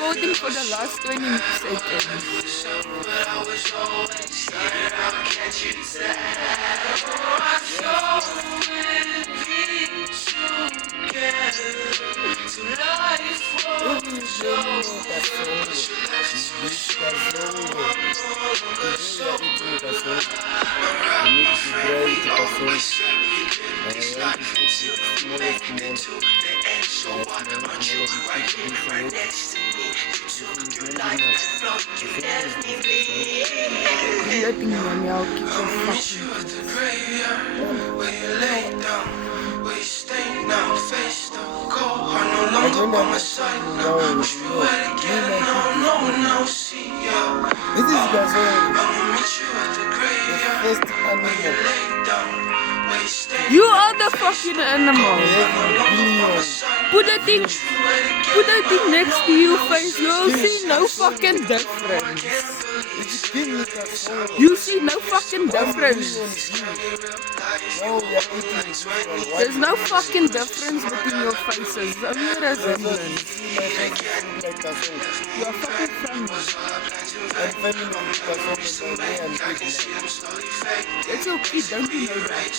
recording for the last 20 seconds. Letting me out, keep on fucking. This is Gazelle. The first animal. You are the fucking animal. Put that thing next to your face. You'll see no fucking difference. You see no fucking difference. There's no fucking difference between your faces. It's only a resemblance. You are fucking family. It's okay, don't you know that?